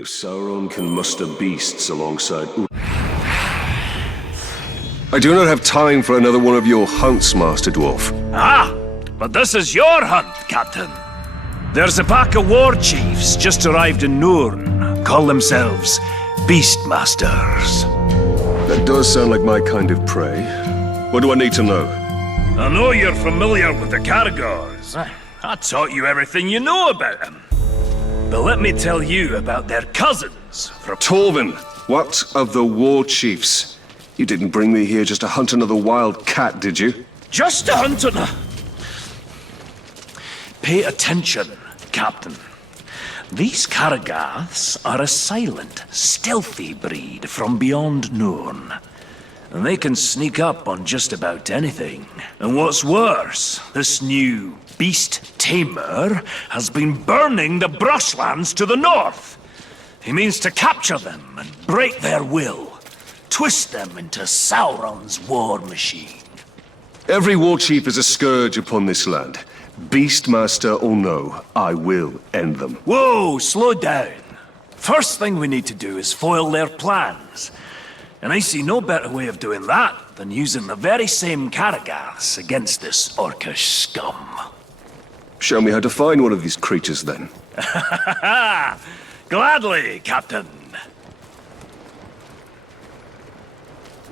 If Sauron can muster beasts alongside I do not have time for another one of your hunts, Master Dwarf. Ah, but this is your hunt, Captain. There's a pack of war chiefs just arrived in Nurn. Call themselves Beastmasters. That does sound like my kind of prey. What do I need to know? I know you're familiar with the Caragors. I taught you everything you know about them. But let me tell you about their cousins from... Torvin, what of the war chiefs? You didn't bring me here just to hunt another wild cat, did you? Just to hunt another... Pay attention, Captain. These Caragaths are a silent, stealthy breed from beyond Nurn. And they can sneak up on just about anything. And what's worse, this new beast tamer has been burning the brushlands to the north. He means to capture them and break their will. Twist them into Sauron's war machine. Every war chief is a scourge upon this land. Beastmaster or no, I will end them. Whoa, slow down. First thing we need to do is foil their plans. And I see no better way of doing that than using the very same Caragaths against this orcish scum. Show me how to find one of these creatures, then. Gladly, Captain.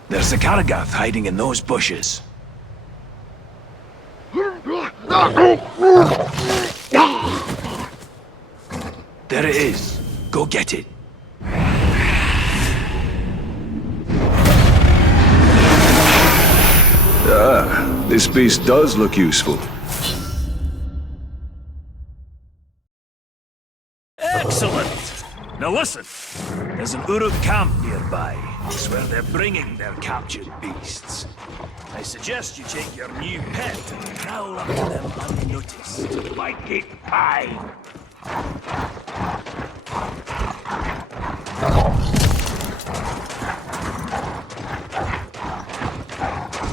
There's a Caragath hiding in those bushes. There it is. Go get it. Ah, this beast does look useful. Excellent! Now listen, there's an Uruk camp nearby. It's where they're bringing their captured beasts. I suggest you take your new pet and prowl up to them unnoticed. Like it pie!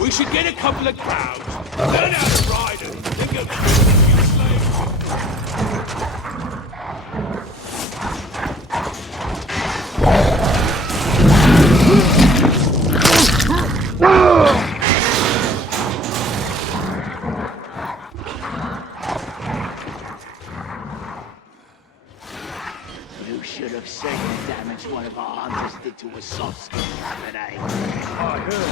We should get a couple of cows, learn how to ride them, then go kill a few slaves. You should have seen the damage one of our hunters did to a soft skin today. I heard.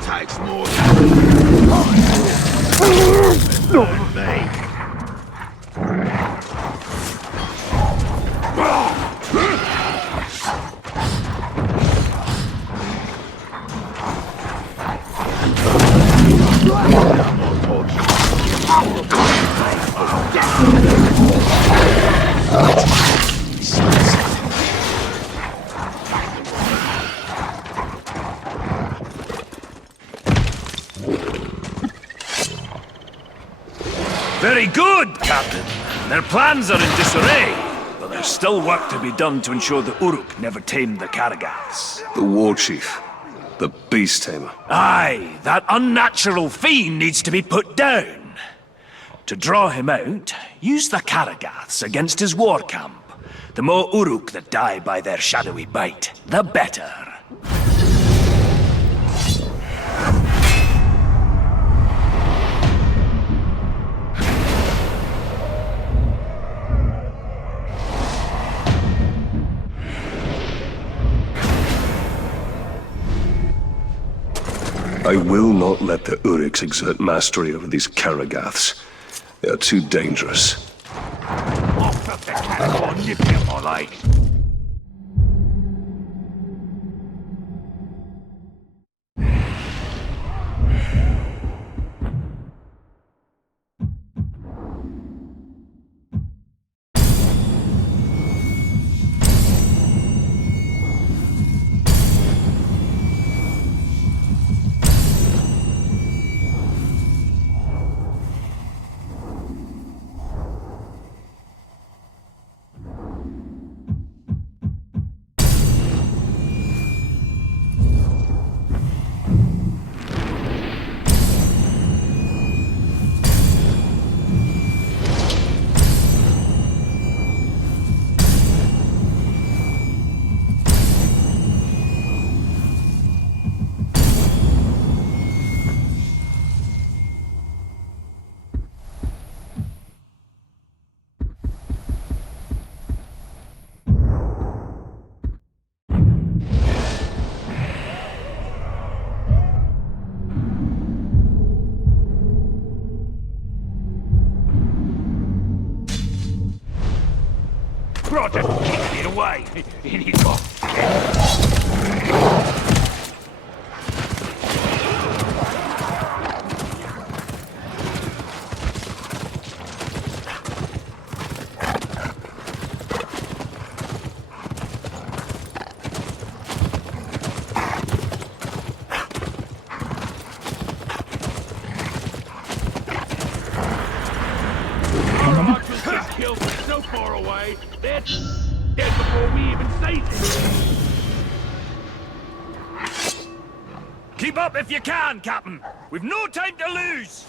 Takes more than me. Very good, Captain. Their plans are in disarray, but there's still work to be done to ensure the Uruk never tamed the Caragaths. The war chief. The beast tamer. Aye, that unnatural fiend needs to be put down. To draw him out, use the Caragaths against his war camp. The more Uruk that die by their shadowy bite, the better. I will not let the Uruks exert mastery over these Caragaths. They are too dangerous. Off of the cat or nip you, more like. Roger. Get away. In he goes. Killed so far away, they're dead before we even say it. Keep up if you can, Captain. We've no time to lose.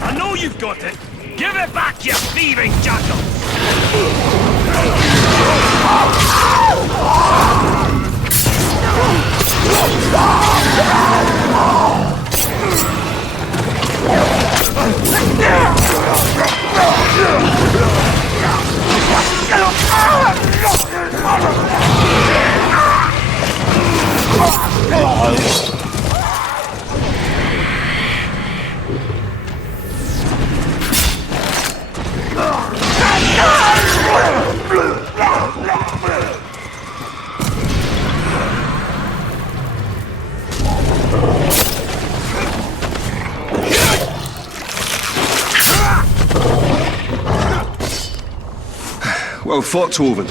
I know you've got it. Give it back, you thieving jackals! Well fought, Torvin.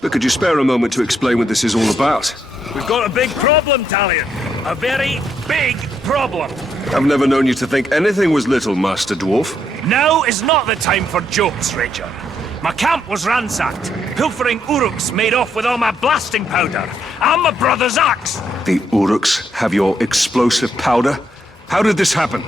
But could you spare a moment to explain what this is all about? We've got a big problem, Talion. A very big problem. I've never known you to think anything was little, Master Dwarf. Now is not the time for jokes, Ranger. My camp was ransacked. Pilfering Uruks made off with all my blasting powder. And my brother's axe. The Uruks have your explosive powder? How did this happen?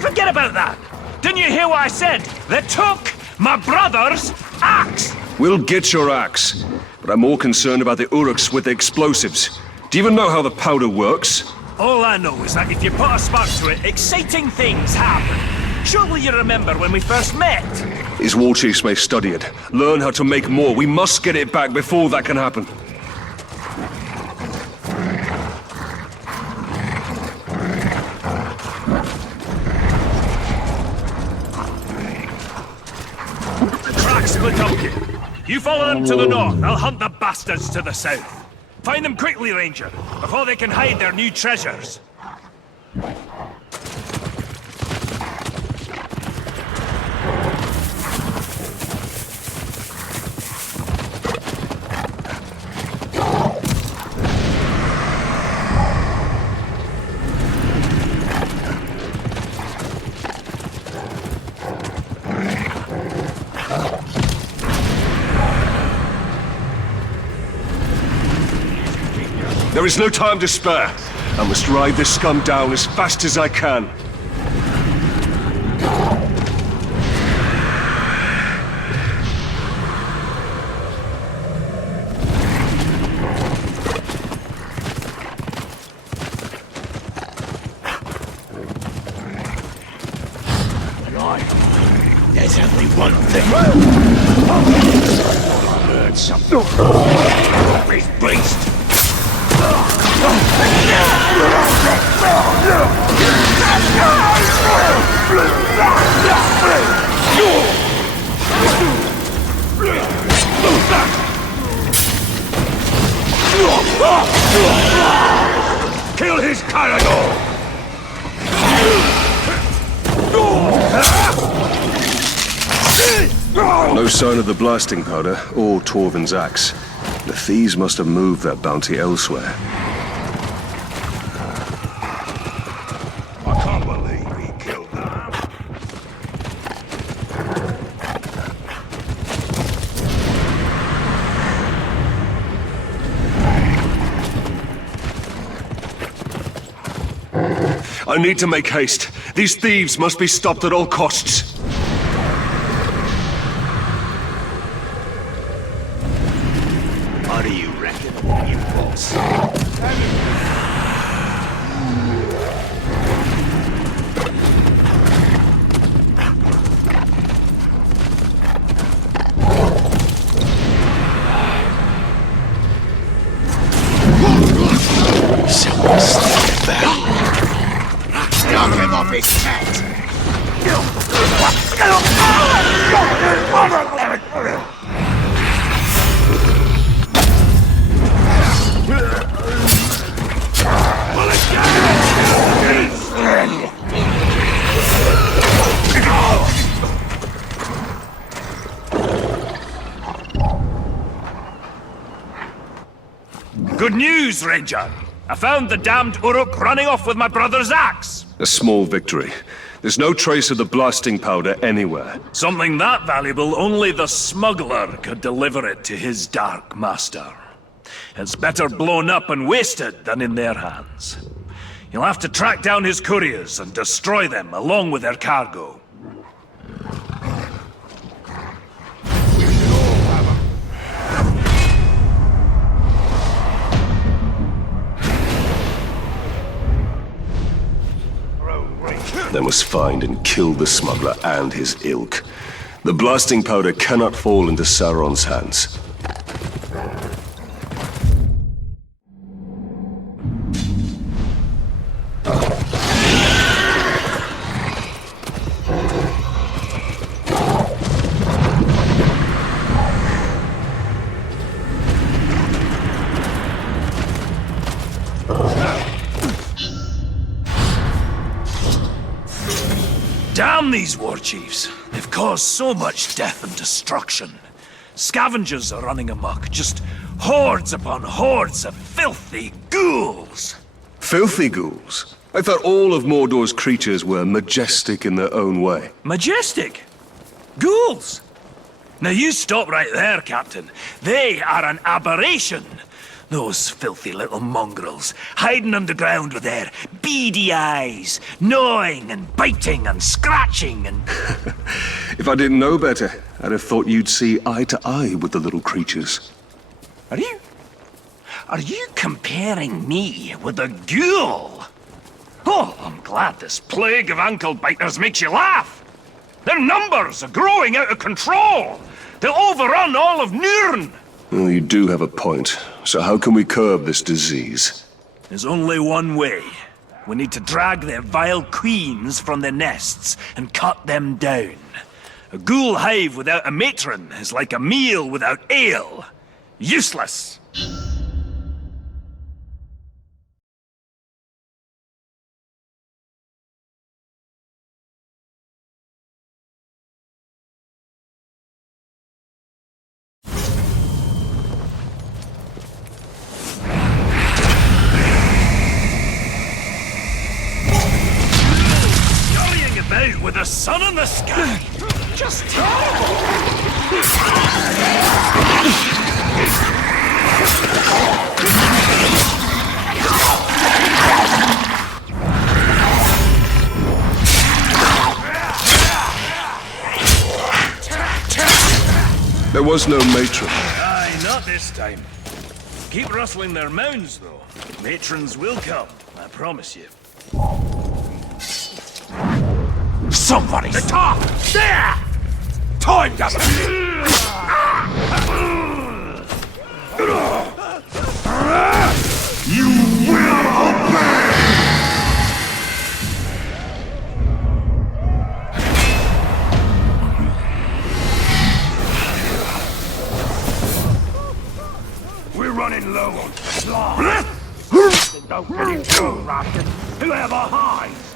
Forget about that. Didn't you hear what I said? They took my brother's axe. We'll get your axe. But I'm more concerned about the Uruks with the explosives. Do you even know how the powder works? All I know is that if you put a spark to it, exciting things happen. Surely you remember when we first met? His war chiefs may study it, learn how to make more. We must get it back before that can happen. The track split up here. You follow them to the north, I'll hunt the bastards to the south. Find them quickly, Ranger, before they can hide their new treasures. There is no time to spare. I must ride this scum down as fast as I can. There's only one thing. Heard something. This beast. Kill his caragor! No sign of the blasting powder or Torvin's axe. The thieves must have moved that bounty elsewhere. I can't believe he killed them. I need to make haste. These thieves must be stopped at all costs. What do you reckon, you boss? Someone's big cat! Good news, Ranger! I found the damned Uruk running off with my brother's axe! A small victory. There's no trace of the blasting powder anywhere. Something that valuable, only the smuggler could deliver it to his dark master. It's better blown up and wasted than in their hands. You'll have to track down his couriers and destroy them along with their cargo. They must find and kill the smuggler and his ilk. The blasting powder cannot fall into Sauron's hands. Damn these war chiefs! They've caused so much death and destruction. Scavengers are running amok, just hordes upon hordes of filthy ghouls! Filthy ghouls? I thought all of Mordor's creatures were majestic in their own way. Majestic? Ghouls? Now you stop right there, Captain. They are an aberration! Those filthy little mongrels, hiding underground with their beady eyes, gnawing and biting and scratching and... If I didn't know better, I'd have thought you'd see eye to eye with the little creatures. Are you comparing me with a ghoul? Oh, I'm glad this plague of ankle biters makes you laugh. Their numbers are growing out of control. They'll overrun all of Nirn. Well, you do have a point. So how can we curb this disease? There's only one way. We need to drag their vile queens from their nests and cut them down. A ghoul hive without a matron is like a meal without ale. Useless! With the sun in the sky. Just terrible. There was no matron. Aye, not this time. Keep rustling their mounds, though. Matrons will come, I promise you. Somebody's... The top! There! Time doesn't... You will obey! We're running low on slime. Don't get it too rotten. Whoever hides!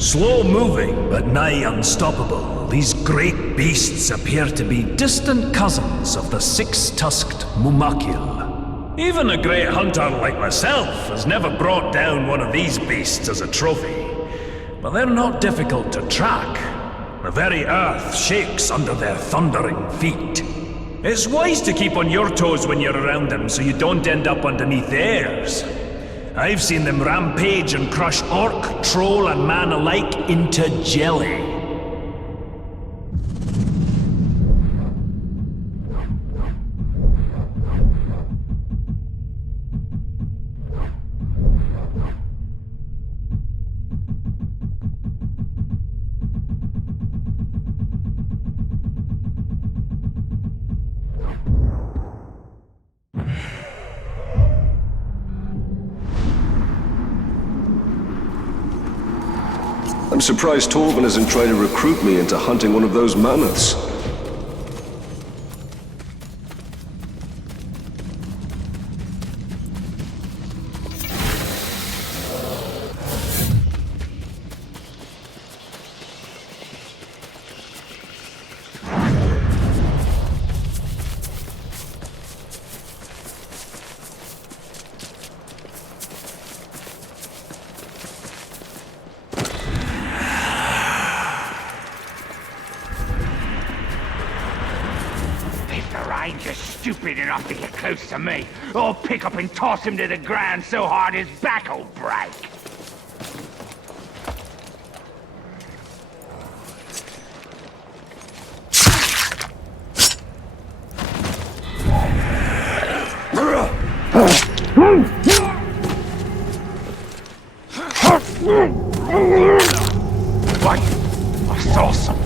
Slow moving, but nigh unstoppable, these great beasts appear to be distant cousins of the six-tusked Mumakil. Even a great hunter like myself has never brought down one of these beasts as a trophy. But they're not difficult to track. The very earth shakes under their thundering feet. It's wise to keep on your toes when you're around them so you don't end up underneath theirs. I've seen them rampage and crush orc, troll, and man alike into jelly. I'm surprised Torvald isn't trying to recruit me into hunting one of those mammoths. You're stupid enough to get close to me. I'll pick up and toss him to the ground so hard his back'll break. What? I saw something.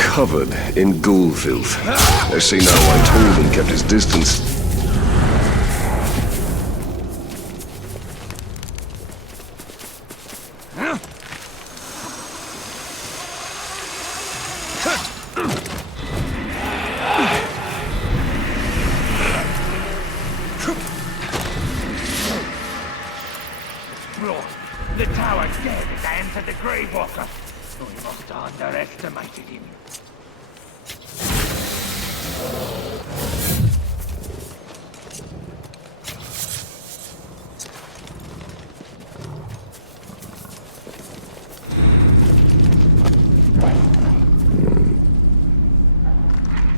covered in ghoul filth. I see now why Torben kept his distance. The tower's dead as I entered the Grave Walker. We must have underestimated him.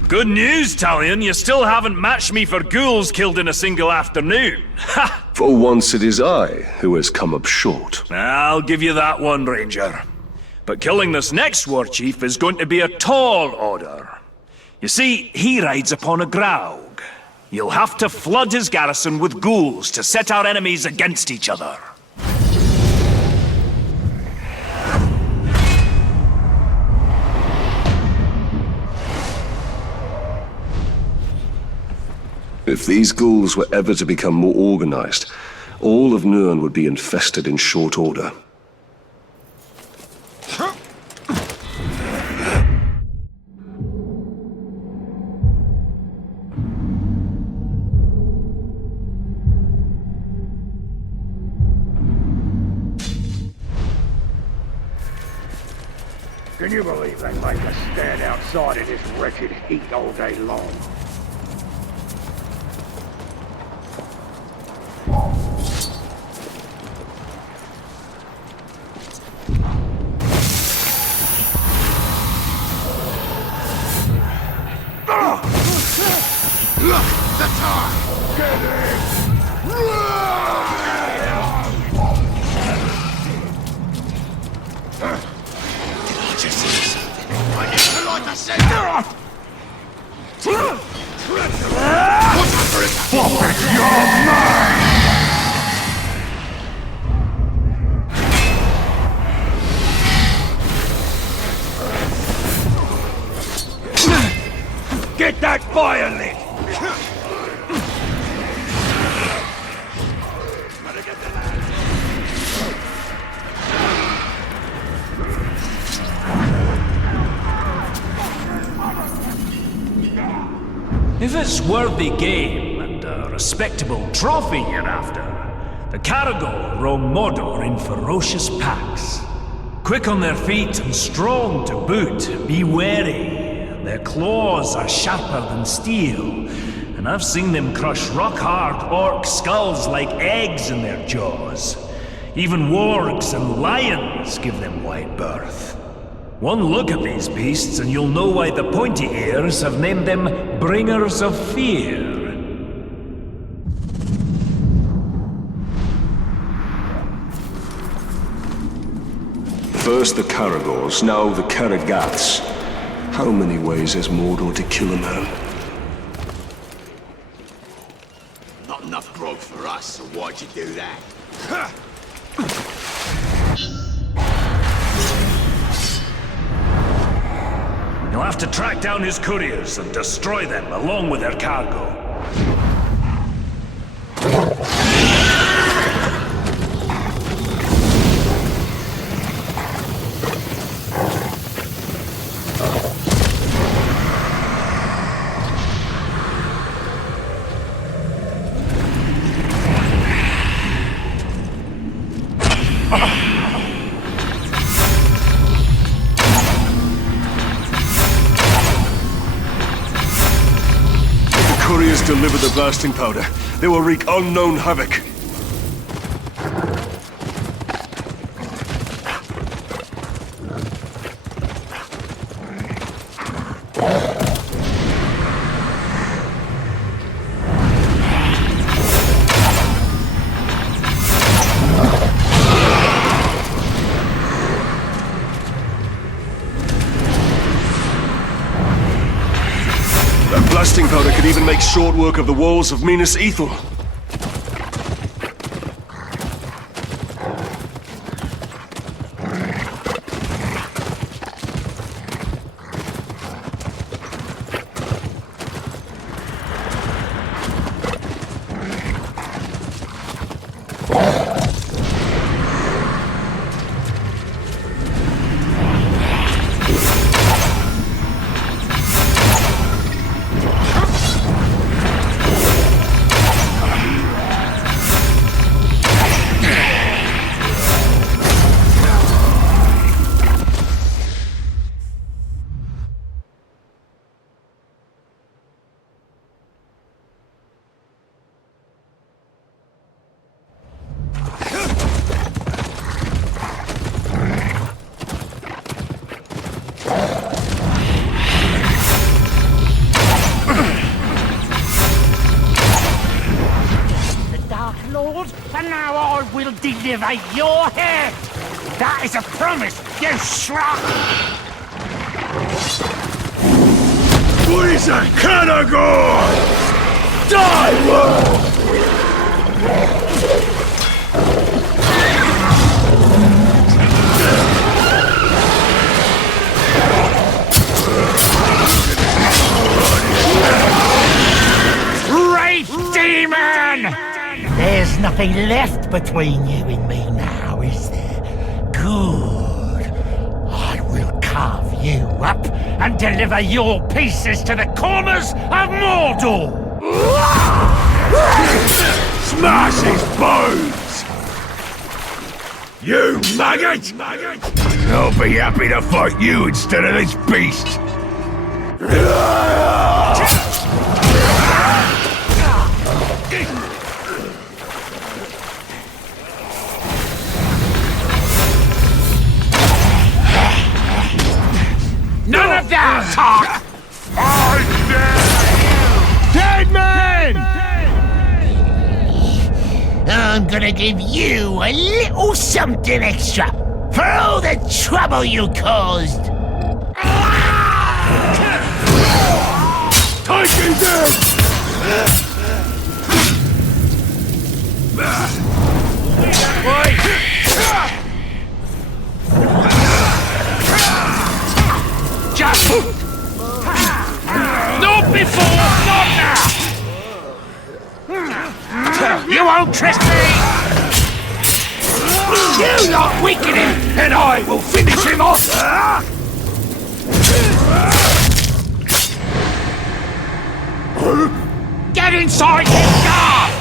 Good news, Talion. You still haven't matched me for ghouls killed in a single afternoon. Ha! For once it is I who has come up short. I'll give you that one, Ranger. But killing this next war chief is going to be a tall order. You see, he rides upon a graug. You'll have to flood his garrison with ghouls to set our enemies against each other. If these ghouls were ever to become more organized, all of Nurn would be infested in short order. Can you believe they make us stand outside of this wretched heat all day long? The tar! Get in! Did I just see something? I need to light a cigarette! Puppet, you're mine! Get that fire lit! If it's worthy game and a respectable trophy you're after, the Caragor roam Mordor in ferocious packs. Quick on their feet and strong to boot, be wary. Their claws are sharper than steel, and I've seen them crush rock-hard orc skulls like eggs in their jaws. Even wargs and lions give them wide berth. One look at these beasts and you'll know why the pointy ears have named them Bringers of Fear. First the Caragors, now the Caragaths. How many ways has Mordor to kill a man? Not enough grog for us, so why'd you do that? You'll have to track down his couriers and destroy them along with their cargo. Deliver the blasting powder. They will wreak unknown havoc. Blasting powder could even make short work of the walls of Minas Ithil. deliver your head! That is a promise, you shrub! Poison Canagor! Die, world! Great demon! There's nothing left between you and me now, is there? Good. I will carve you up and deliver your pieces to the corners of Mordor! Smash his bones! You maggot! I'll be happy to fight you instead of this beast! None of that talk! Dead man! I'm gonna give you a little something extra for all the trouble you caused! Take him down! Just... Not before, not now! You won't trick me! You lot weaken him, and I will finish him off! Get inside his guard!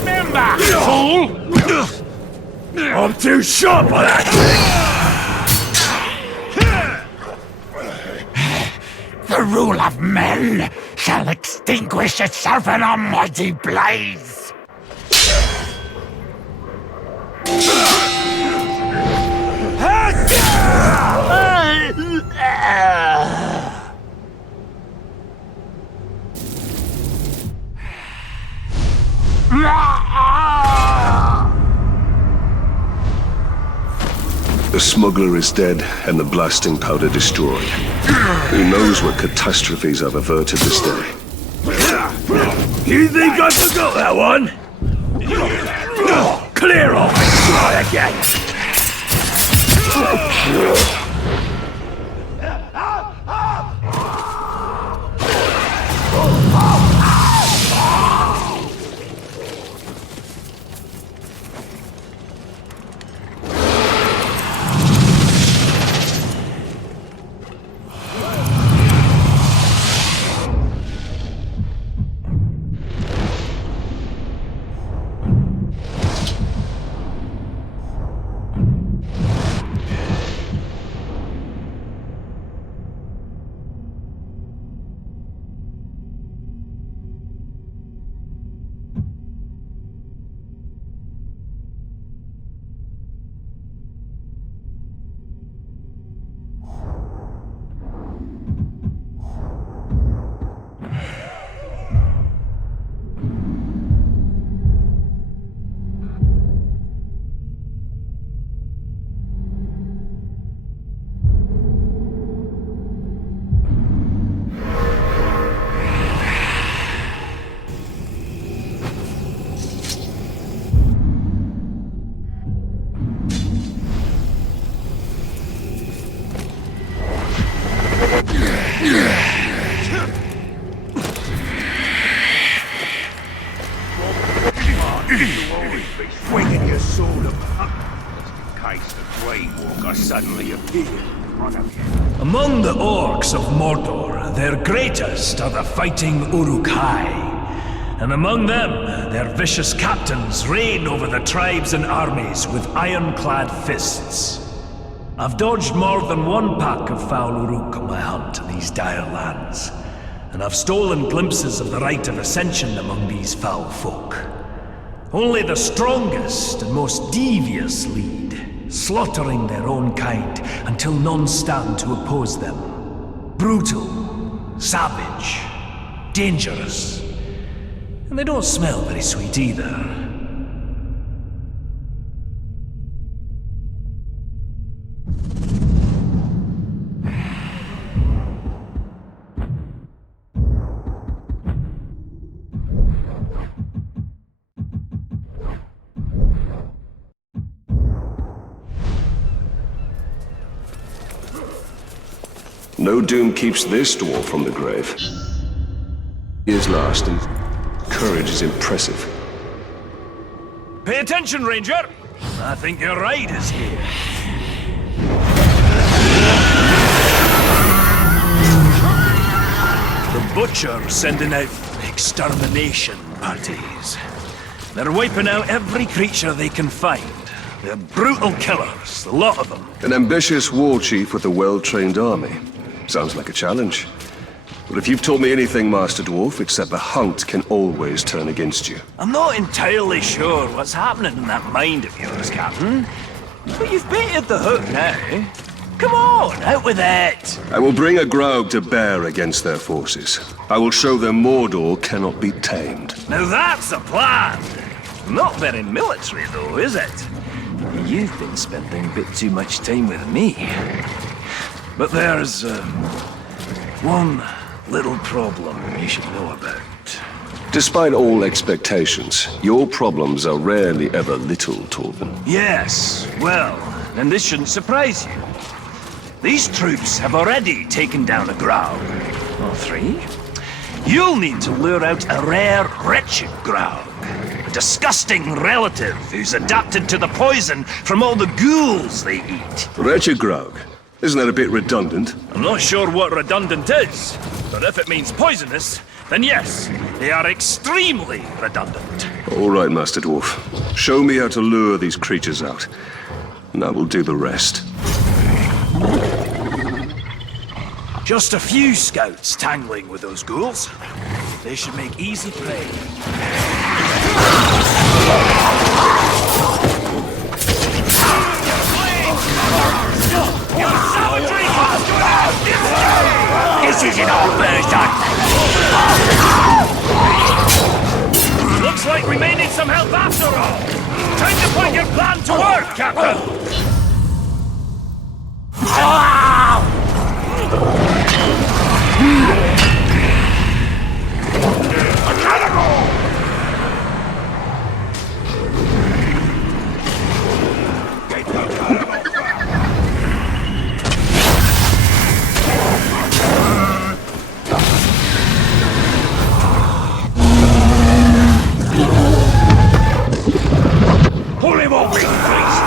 Remember, fool! I'm too sharp for that thing! The rule of men shall extinguish itself in a mighty blaze! The smuggler is dead and the blasting powder destroyed. Who knows what catastrophes I've averted this day. You think I forgot that one? Clear off and try again! Swinging your sword about, just in case the Grey Walker suddenly appeared in front of you. Among the orcs of Mordor, their greatest are the fighting Uruk-hai. And among them, their vicious captains reign over the tribes and armies with ironclad fists. I've dodged more than one pack of foul Uruk on my hunt to these dire lands, and I've stolen glimpses of the rite of ascension among these foul folk. Only the strongest and most devious lead, slaughtering their own kind until none stand to oppose them. Brutal, savage, dangerous. And they don't smell very sweet either. No doom keeps this dwarf from the grave. He is last, and courage is impressive. Pay attention, Ranger! I think your ride is here. The Butcher's sending out extermination parties. They're wiping out every creature they can find. They're brutal killers, the lot of them. An ambitious war chief with a well-trained army. Sounds like a challenge. But if you've taught me anything, Master Dwarf, it's that the hunt can always turn against you. I'm not entirely sure what's happening in that mind of yours, Captain. But you've baited the hook now. Come on, out with it! I will bring a Graug to bear against their forces. I will show them Mordor cannot be tamed. Now that's a plan! Not very military, though, is it? You've been spending a bit too much time with me. But there's, one little problem you should know about. Despite all expectations, your problems are rarely ever little, Torben. Yes, well, then this shouldn't surprise you. These troops have already taken down a Graug. Or 3. You'll need to lure out a rare, wretched Graug. A disgusting relative who's adapted to the poison from all the ghouls they eat. Wretched Graug. Isn't that a bit redundant? I'm not sure what redundant is, but if it means poisonous, then yes, they are extremely redundant. All right, Master Dwarf. Show me how to lure these creatures out, and I will do the rest. Just a few scouts tangling with those ghouls. They should make easy prey. This isn't our version! Looks like we may need some help after all. Time to put your plan to work, Captain! Pull him off, priest!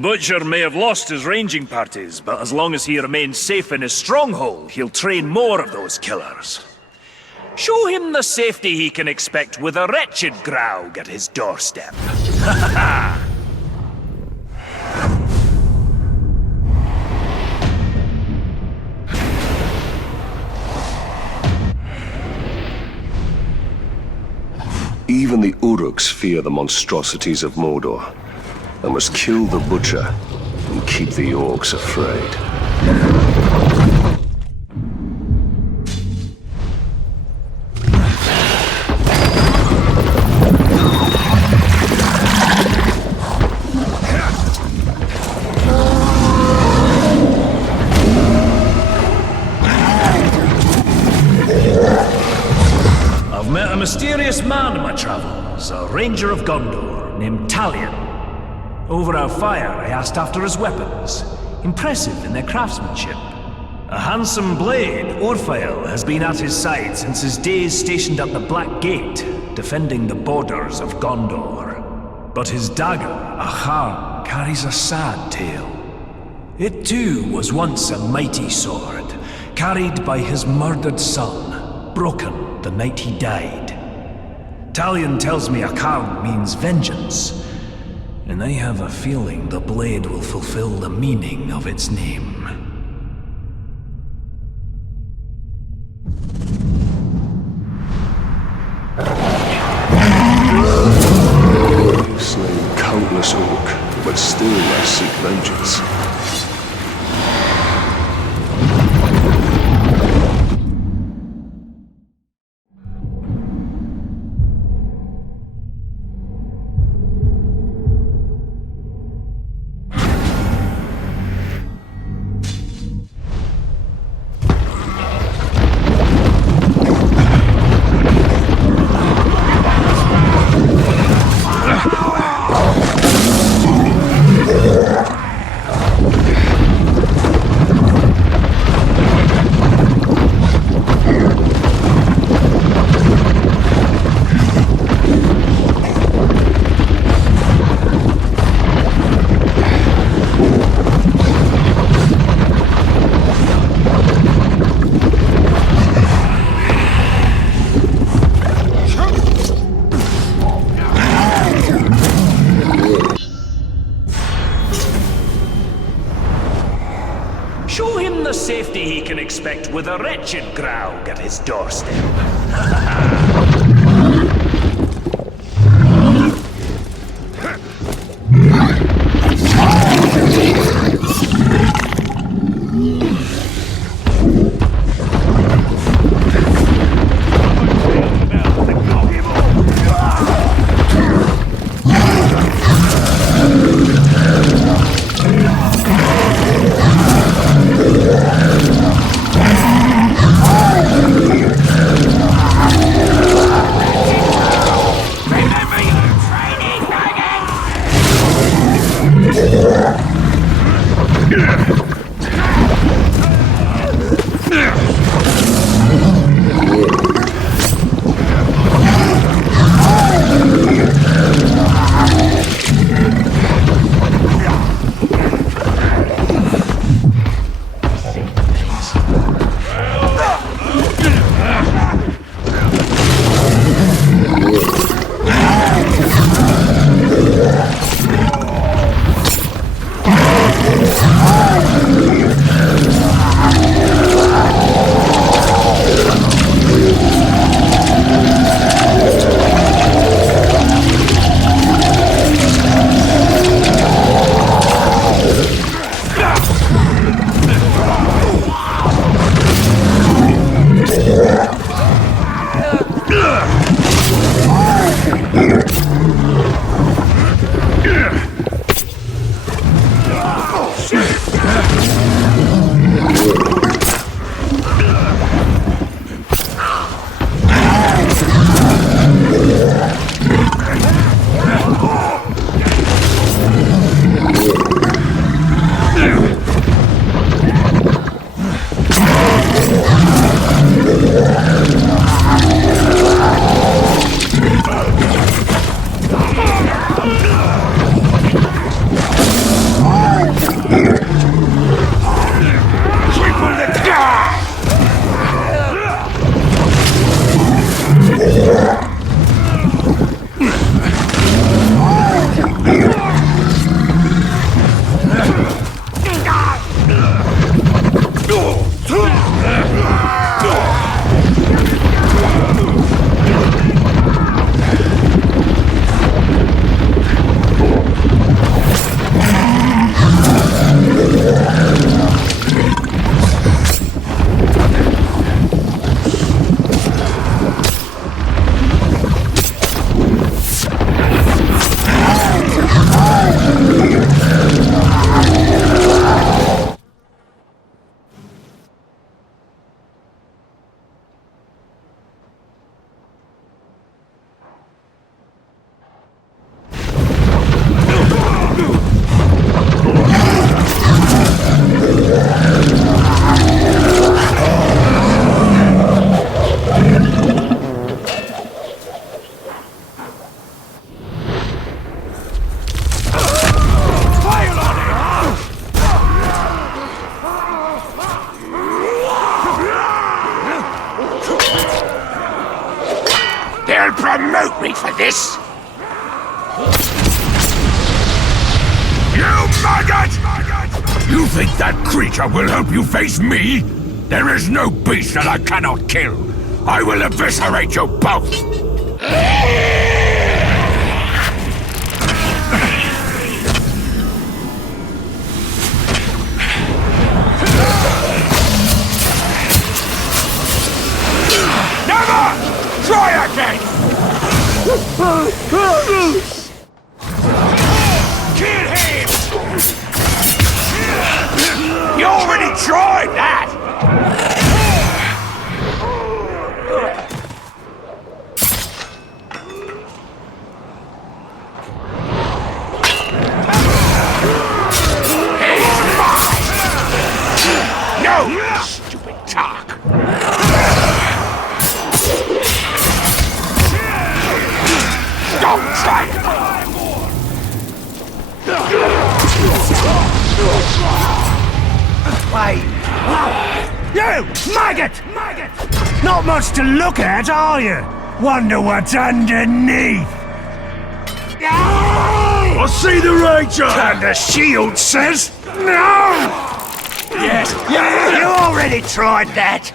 butcher may have lost his ranging parties, but as long as he remains safe in his stronghold, he'll train more of those killers. Show him the safety he can expect with a wretched Graug at his doorstep. Ha ha ha! Even the Uruks fear the monstrosities of Mordor, and must kill the butcher and keep the orcs afraid. I've met a mysterious man in my travels, a ranger of Gondor named Talion. Over our fire, I asked after his weapons, impressive in their craftsmanship. A handsome blade, Orphael, has been at his side since his days stationed at the Black Gate, defending the borders of Gondor. But his dagger, Ahar, carries a sad tale. It too was once a mighty sword, carried by his murdered son, broken the night he died. Talion tells me Ahar means vengeance, and I have a feeling the blade will fulfill the meaning of its name. You've slain countless orc, but still I seek vengeance. Show him the safety he can expect with a wretched Graug at his doorstep. promote me for this? You maggot! You think that creature will help you face me? There is no beast that I cannot kill. I will eviscerate you both! Never! Try again! Kill him! You already tried that! No, stupid talk! Don't try it! Wait! You! Maggot! Not much to look at, are you? Wonder what's underneath! I see the Ranger! And the shield says no! Yes, you already tried that!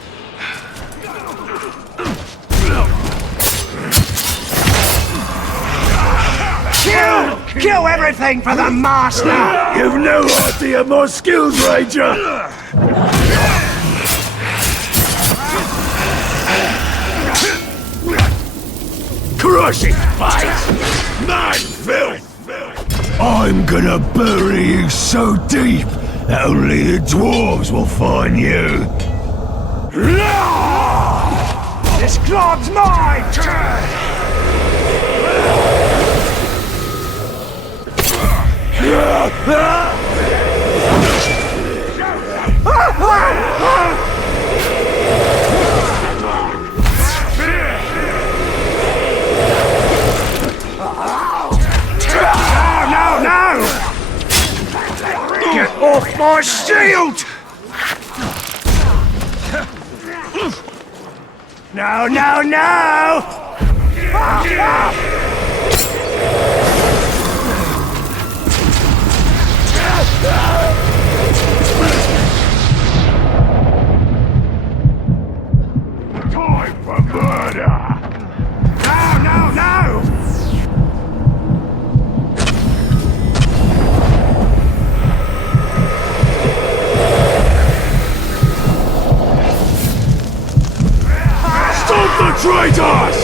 Kill everything for the Master! You've no idea my skills, Ranger! Crushing fight! Man filth! I'm gonna bury you so deep that only the dwarves will find you! This club's mine! No! Get off my shield! No! Time for murder! No! Stop the traitors!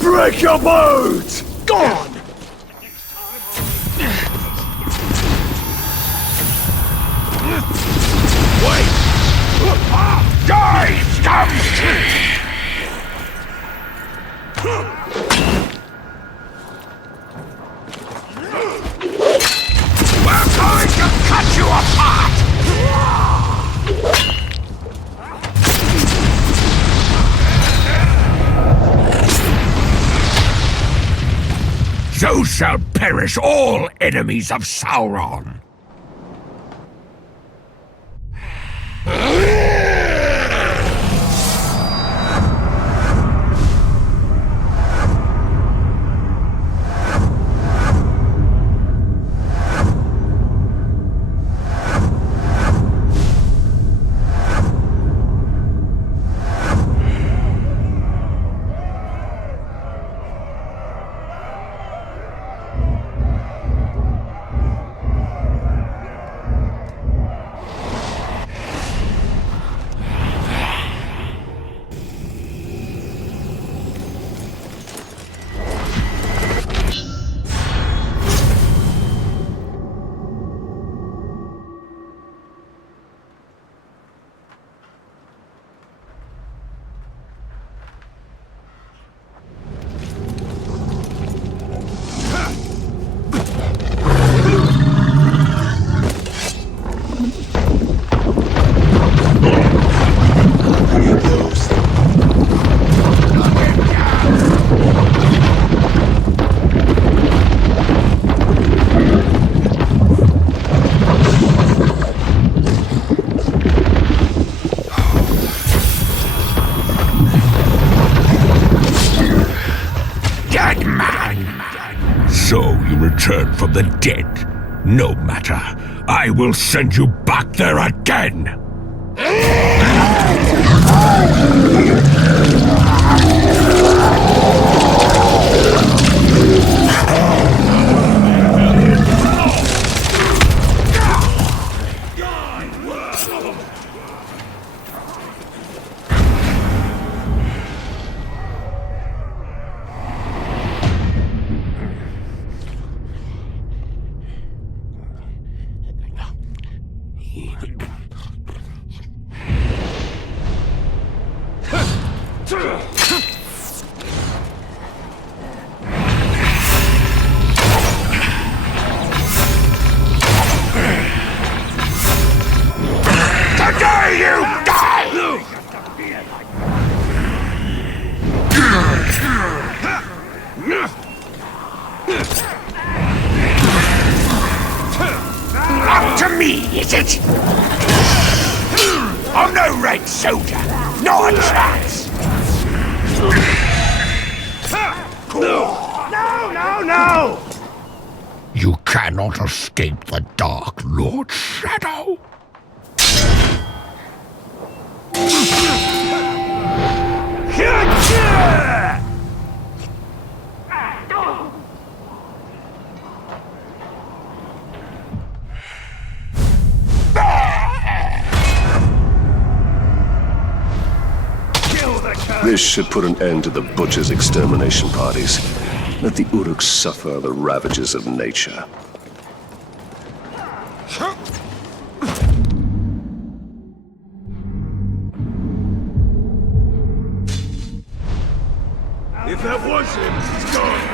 Break your bones! Gone! Wait! Die, scum! We're going to cut you apart! So shall perish all enemies of Sauron! from the dead. No matter. I will send you back there again! Today you die! Up to me, is it? I'm no red soldier. Not a chance. No! You cannot escape the Dark Lord Shadow. This should put an end to the Butcher's extermination parties. Let the Uruks suffer the ravages of nature. If that was him, he's gone.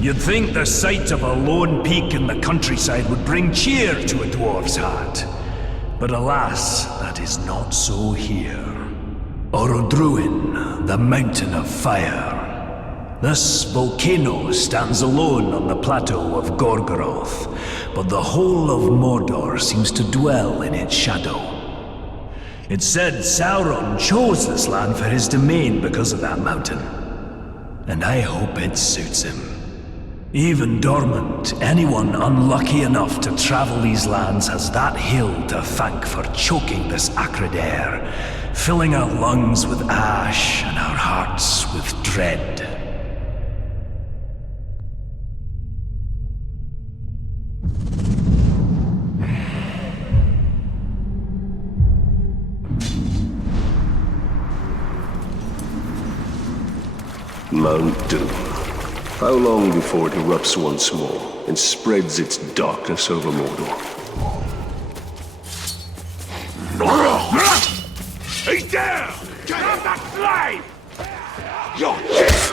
You'd think the sight of a lone peak in the countryside would bring cheer to a dwarf's heart. But alas, that is not so here. Orodruin, the Mountain of Fire. This volcano stands alone on the plateau of Gorgoroth, but the whole of Mordor seems to dwell in its shadow. It's said Sauron chose this land for his domain because of that mountain. And I hope it suits him. Even dormant, anyone unlucky enough to travel these lands has that hill to thank for choking this acrid air, filling our lungs with ash and our hearts with dread. Mount Doom. How long before it erupts once more and spreads its darkness over Mordor? He's down! Get off that slave! You're dead!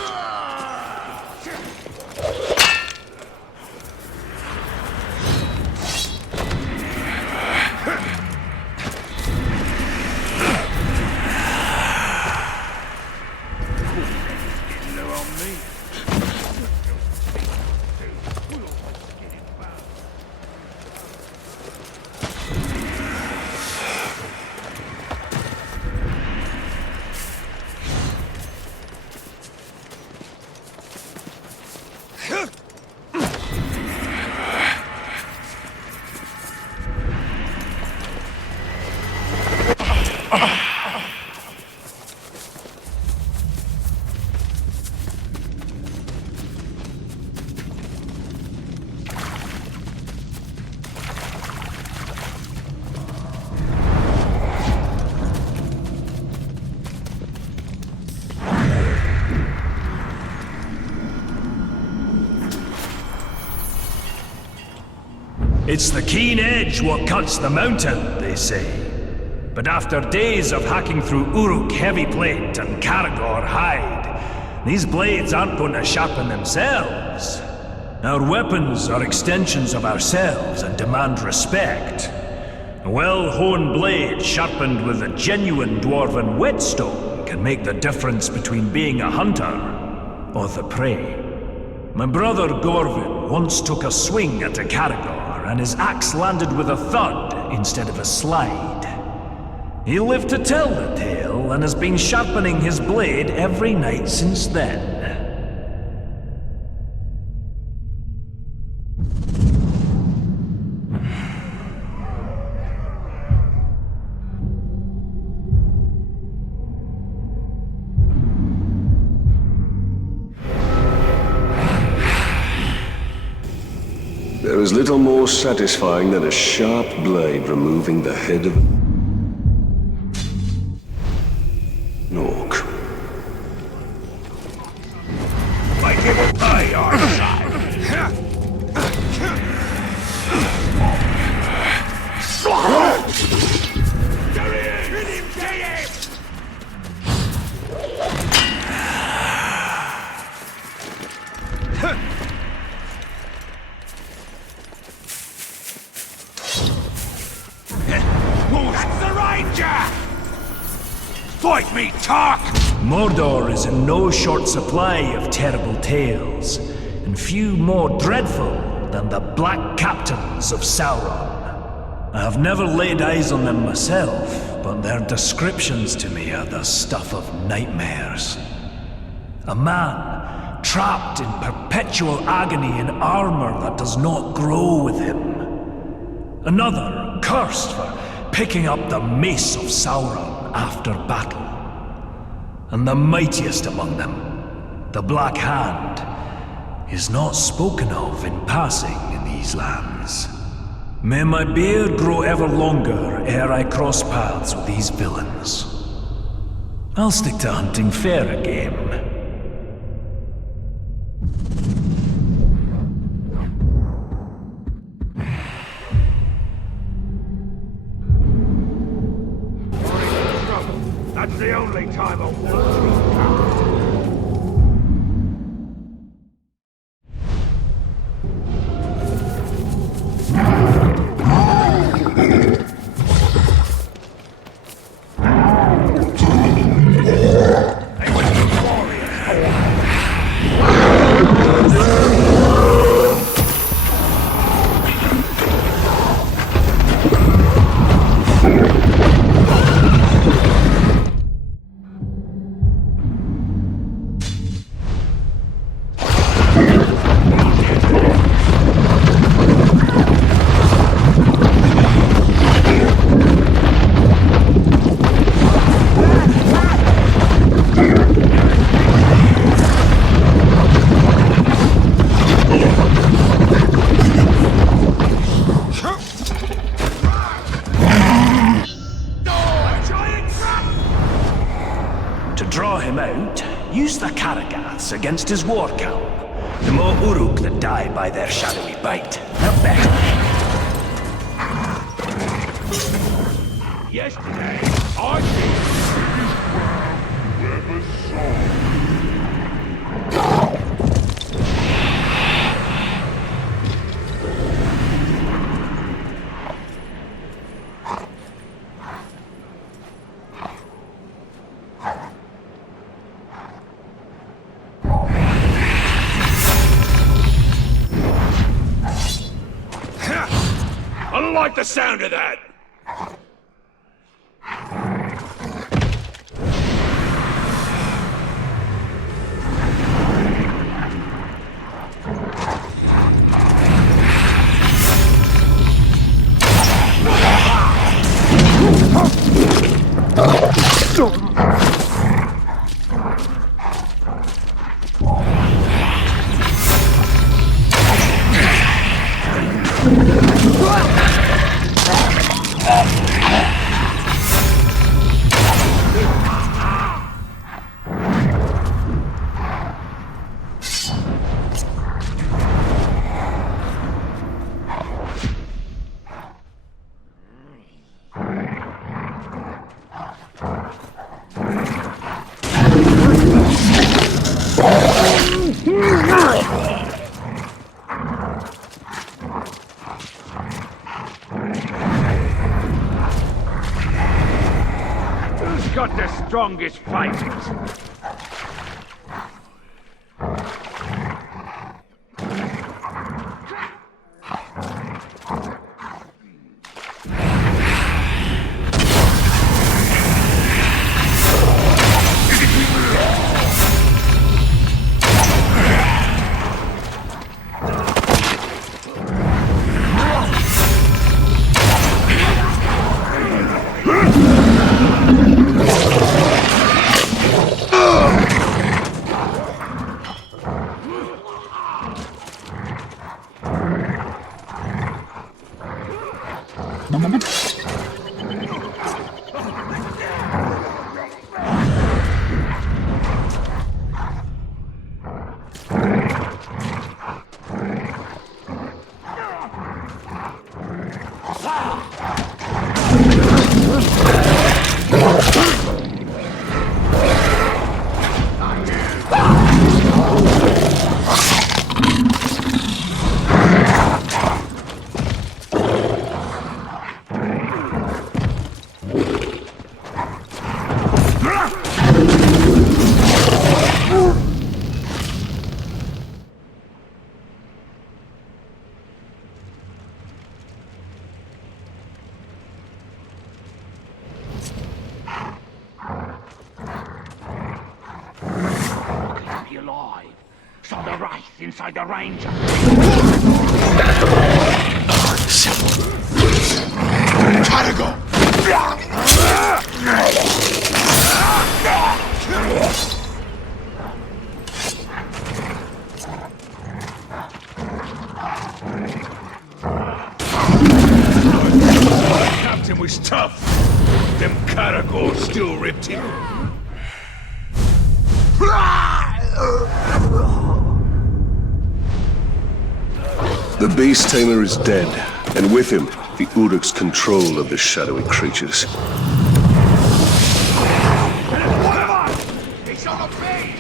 It's the keen edge what cuts the mountain, they say. But after days of hacking through Uruk heavy plate and Karagor hide, these blades aren't going to sharpen themselves. Our weapons are extensions of ourselves and demand respect. A well-honed blade sharpened with a genuine dwarven whetstone can make the difference between being a hunter or the prey. My brother Gorvin once took a swing at a Caragor, and his axe landed with a thud instead of a slide. He lived to tell the tale, and has been sharpening his blade every night since then. There is little more satisfying than a sharp blade removing the head of an orc. Like it will pay our side. Fight me, talk! Mordor is in no short supply of terrible tales, and few more dreadful than the Black Captains of Sauron. I have never laid eyes on them myself, but their descriptions to me are the stuff of nightmares. A man trapped in perpetual agony in armor that does not grow with him. Another cursed for picking up the mace of Sauron after battle. And the mightiest among them, the Black Hand, is not spoken of in passing in these lands. May my beard grow ever longer ere I cross paths with these villains. I'll stick to hunting fairer game. That's the only time a war Against his war camp. The more Uruk that die by their shadowy bite, the better. Yesterday, I never saw. I don't like the sound of that! got the strongest fighters. Saw the wraith inside the ranger. Gotta go! Captain was tough. Them Caragors still ripped him. The beast tamer is dead, and with him, the Uruk's control of the shadowy creatures. What am I? He's on the base!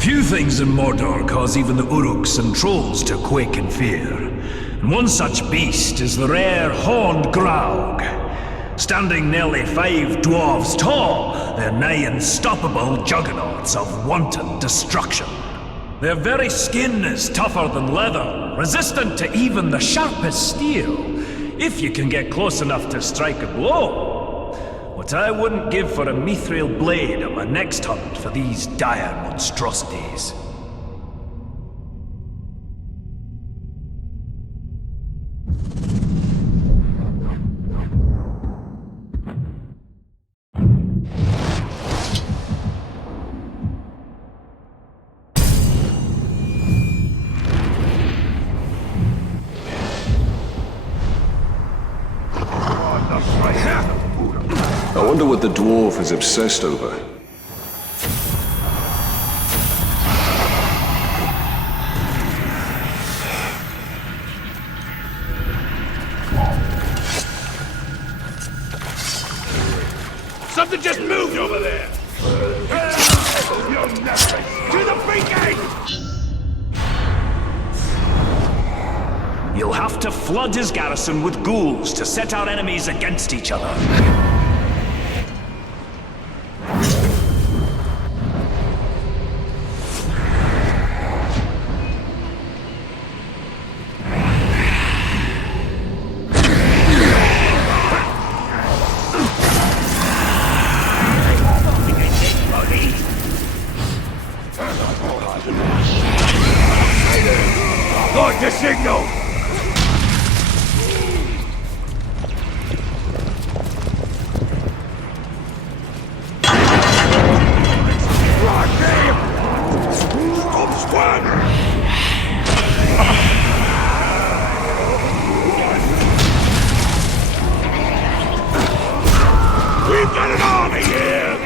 Few things in Mordor cause even the Uruks and trolls to quake in fear. And one such beast is the rare horned Graug. Standing nearly 5 dwarves tall, they're nigh unstoppable juggernauts of wanton destruction. Their very skin is tougher than leather, resistant to even the sharpest steel, if you can get close enough to strike a blow. What I wouldn't give for a mithril blade on my next hunt for these dire monstrosities. I wonder what the dwarf is obsessed over. Something just moved over there! To the free gate! You'll have to flood his garrison with ghouls to set our enemies against each other. Got the signal! Stop squad! We've got an army here!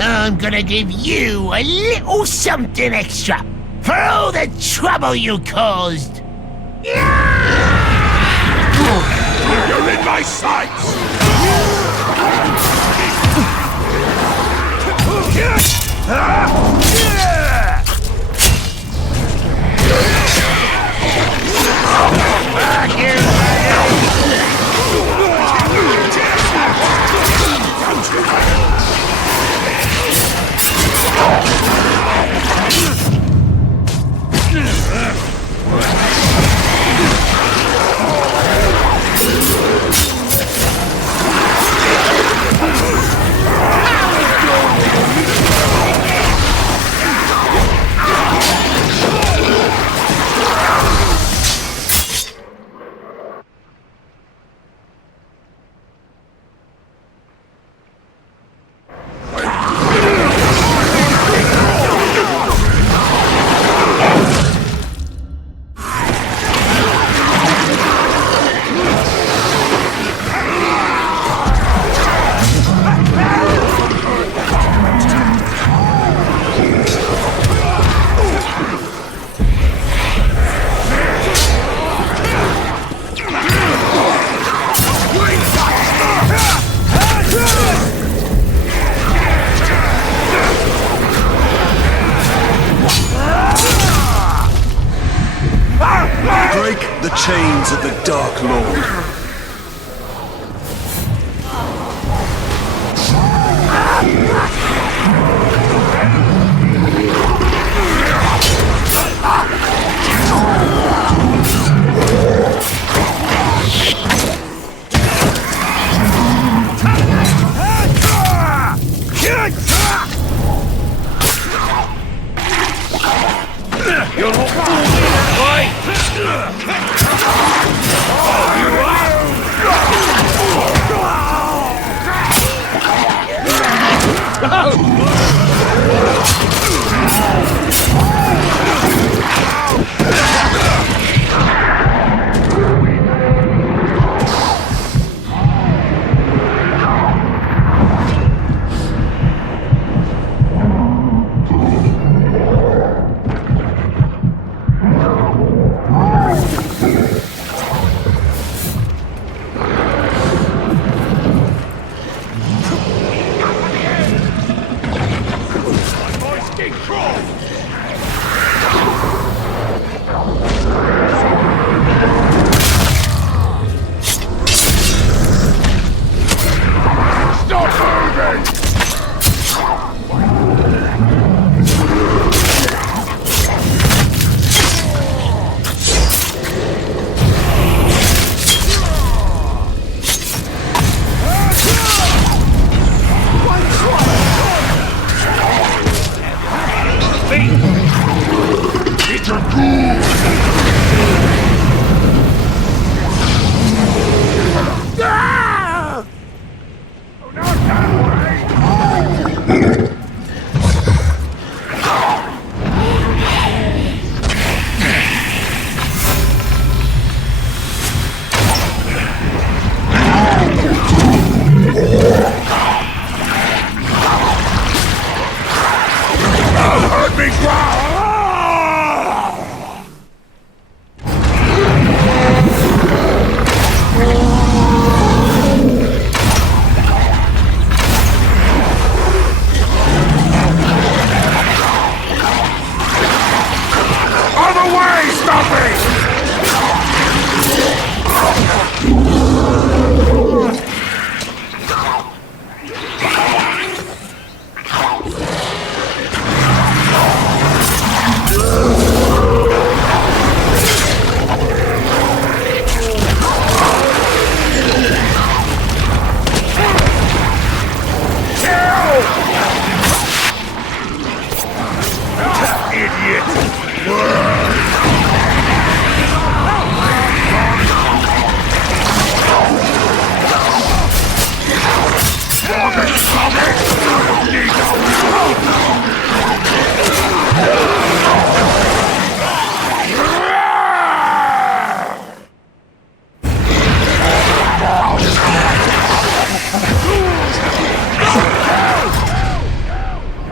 I'm gonna give you a little something extra for all the trouble you caused. You're in my sights! Break the chains of the Dark Lord. You're not fooling, right?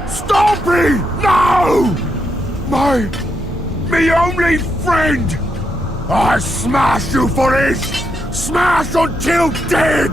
Stompy! No! Me only friend! I smash you for this! Smash until dead!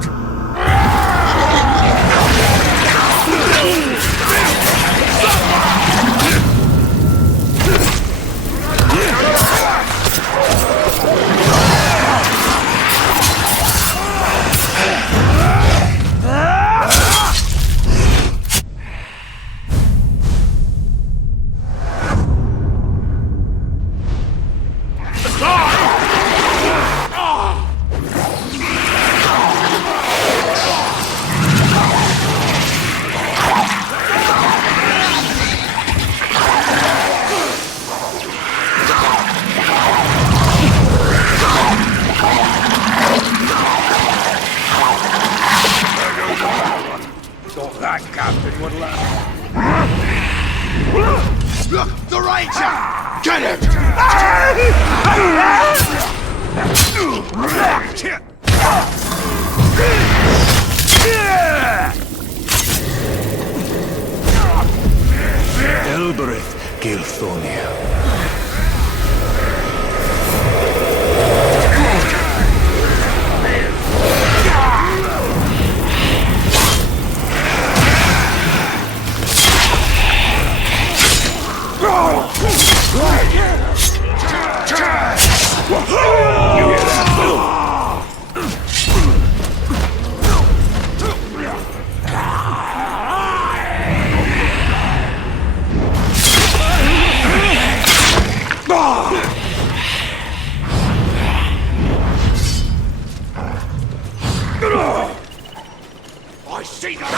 Thought that captain would last. Look, the Ranger! Get Elbereth Gilthonia. I see that.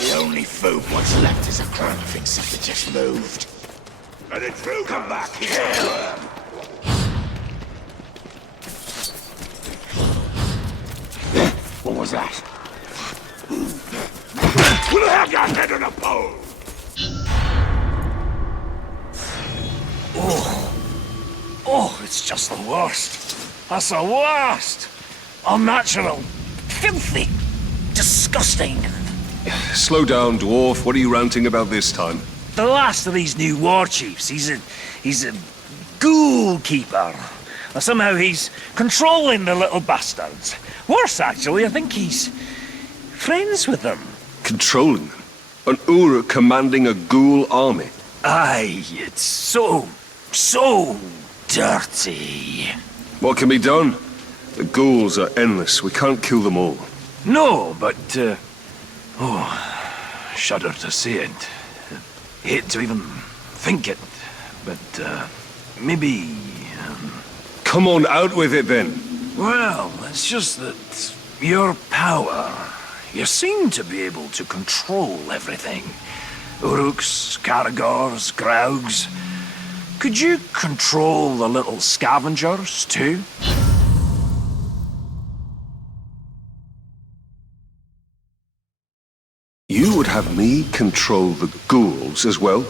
The only food what's left is a crown thinks if it just moved. Let it through, come back here! What was that? Who the hell got head on a pole? Oh, it's just the worst. That's the worst. Unnatural. Filthy. Disgusting. Slow down, dwarf. What are you ranting about this time? The last of these new war chiefs, he's a ghoul keeper. Somehow he's controlling the little bastards. Worse, actually, I think he's friends with them. Controlling them? An Uruk commanding a ghoul army? Aye, it's so dirty. What can be done? The ghouls are endless. We can't kill them all. No, but, shudder to say it. Hate to even think it, but, maybe, Come on, out with it then. well, it's just that your power, you seem to be able to control everything. Uruks, Caragors, Graugs. Could you control the little scavengers, too? You would have me control the ghouls as well?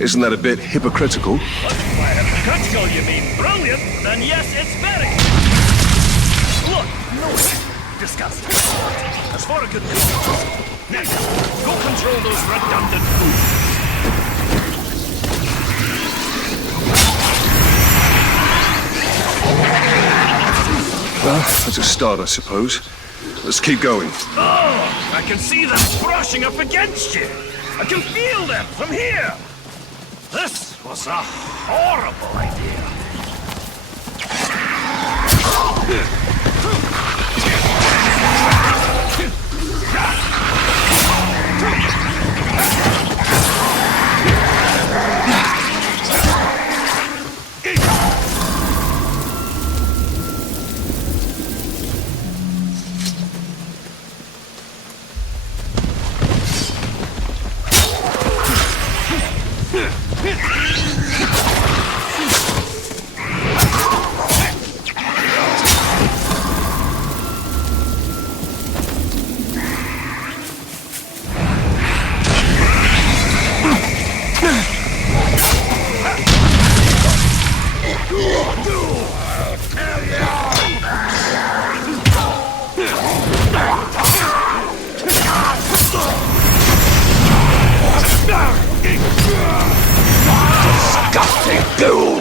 Isn't that a bit hypocritical? Hypocritical, you mean? Brilliant? Then yes, it's very. Look, no, disgusting. As for a good cause. Next, go control those redundant fools. Well, that's a start, I suppose. Let's keep going. Oh, I can see them brushing up against you. I can feel them from here. This was a horrible idea. Disgusting ghoul!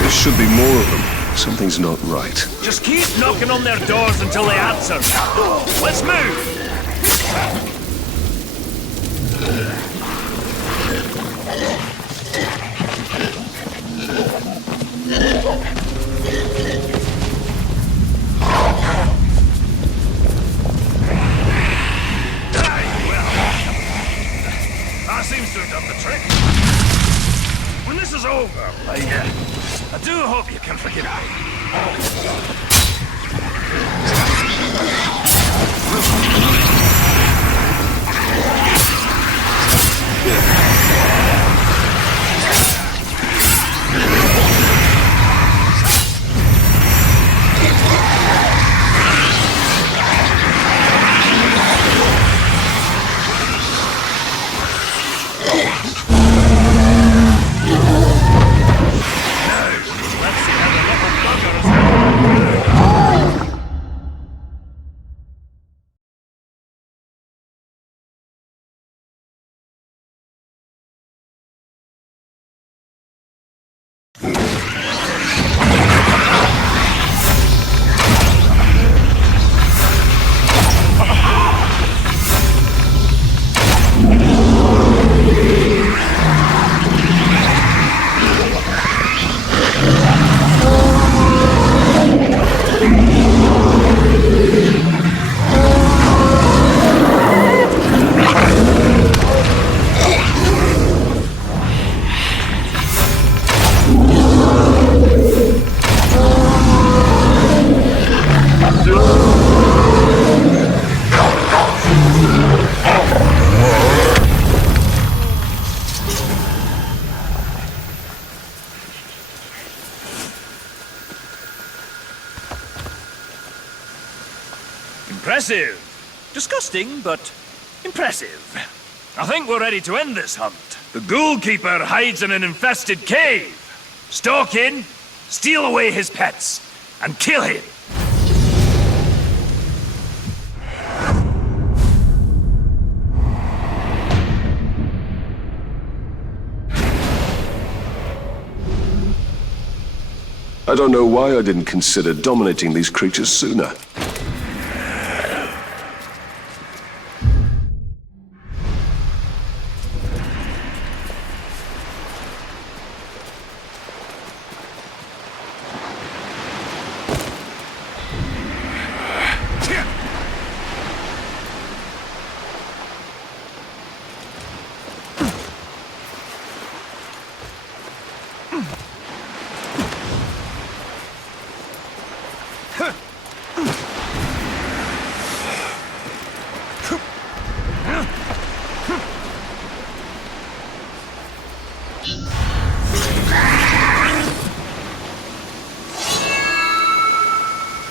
There should be more of them. Something's not right. Just keep knocking on their doors until they answer. Let's move! That seems to have done the trick. When this is over, I do hope you can forgive me. Impressive. Disgusting, but impressive. I think we're ready to end this hunt. The ghoul keeper hides in an infested cave. Stalk in, steal away his pets, and kill him. I don't know why I didn't consider dominating these creatures sooner.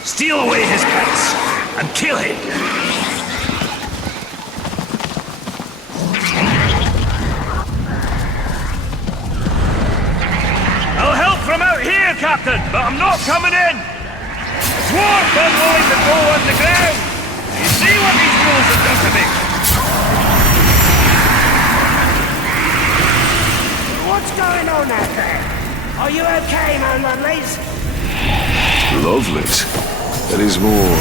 Steal away his pets, and kill him! I'll help from out here, Captain, but I'm not coming in! The dwarf unwilling to go underground! You see what these ghouls have done to me? What's going on out there? Are you okay, my lovelies? Lovely. That is more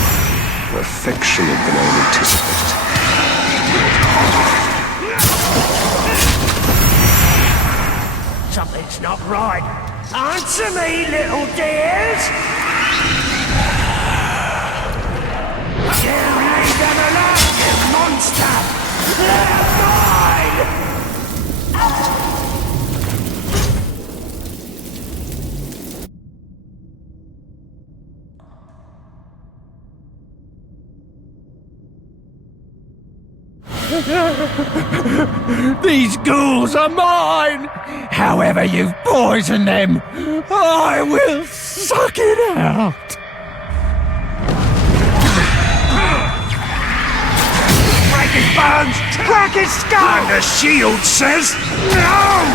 affectionate than I anticipated. Something's not right. Answer me, little dears! You leave them alone, you monster! They're mine! These ghouls are mine! However you've poisoned them, I will suck it out. Break his bones! Crack his skull! And the shield says no!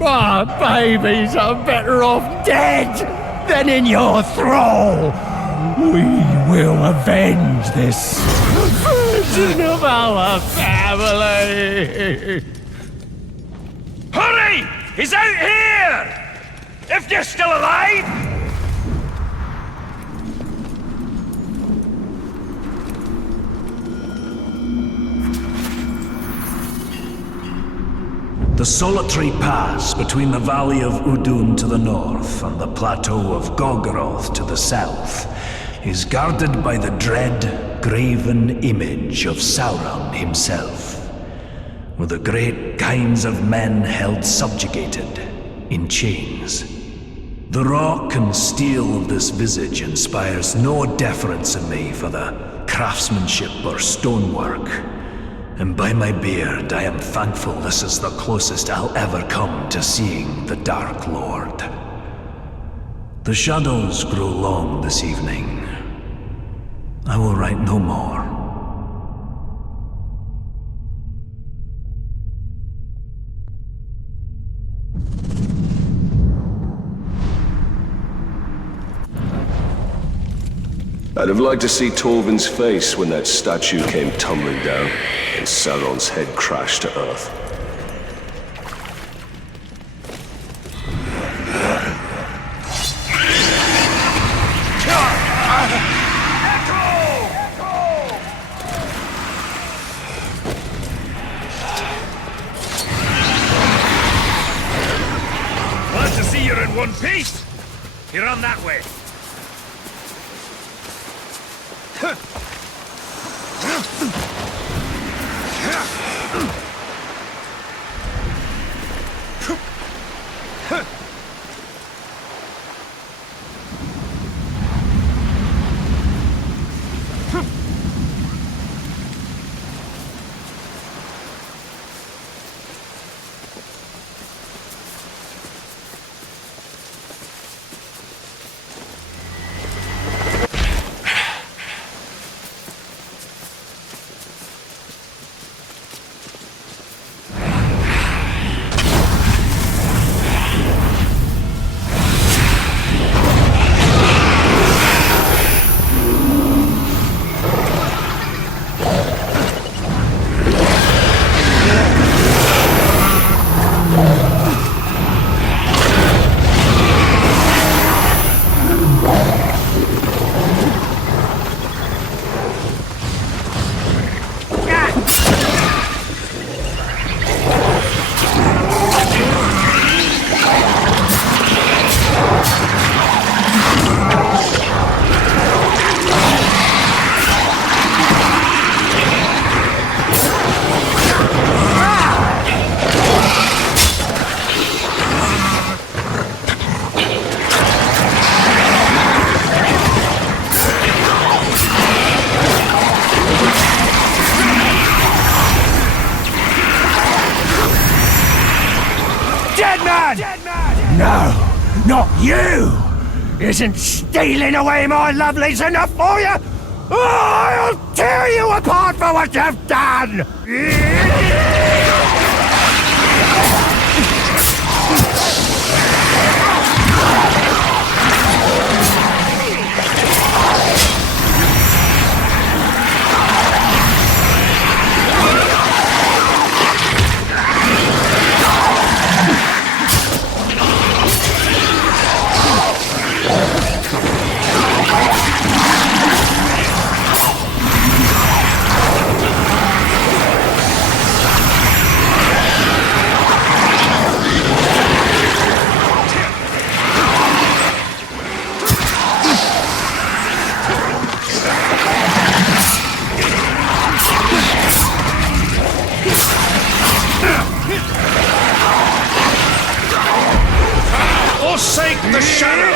My babies are better off dead than in your thrall. We will avenge this version of our family. Hurry! He's out here! If you're still alive! The solitary pass between the valley of Udun to the north and the plateau of Gogoroth to the south is guarded by the dread, graven image of Sauron himself, with the great kinds of men held subjugated in chains. The rock and steel of this visage inspires no deference in me for the craftsmanship or stonework. And by my beard, I am thankful this is the closest I'll ever come to seeing the Dark Lord. The shadows grow long this evening. I will write no more. I'd have liked to see Torvin's face when that statue came tumbling down and Sauron's head crashed to earth. Glad to see you're in one piece! You're on that way. dead man! No, not you! Isn't stealing away my lovelies enough for you? I'll tear you apart for what you've done! Forsake the shadow!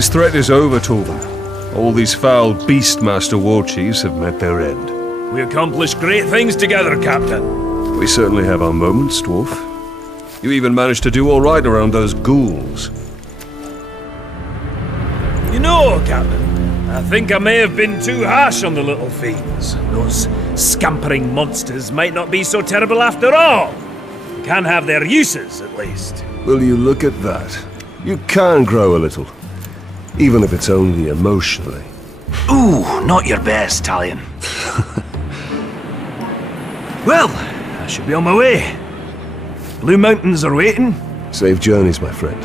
This threat is over, Torvald. All these foul Beastmaster war chiefs have met their end. We accomplished great things together, Captain. We certainly have our moments, Dwarf. You even managed to do all right around those ghouls. You know, Captain, I think I may have been too harsh on the little fiends. Those scampering monsters might not be so terrible after all. Can have their uses, at least. Will you look at that? You can grow a little. Even if it's only emotionally. Ooh, not your best, Talion. Well, I should be on my way. Blue Mountains are waiting. Safe journeys, my friend.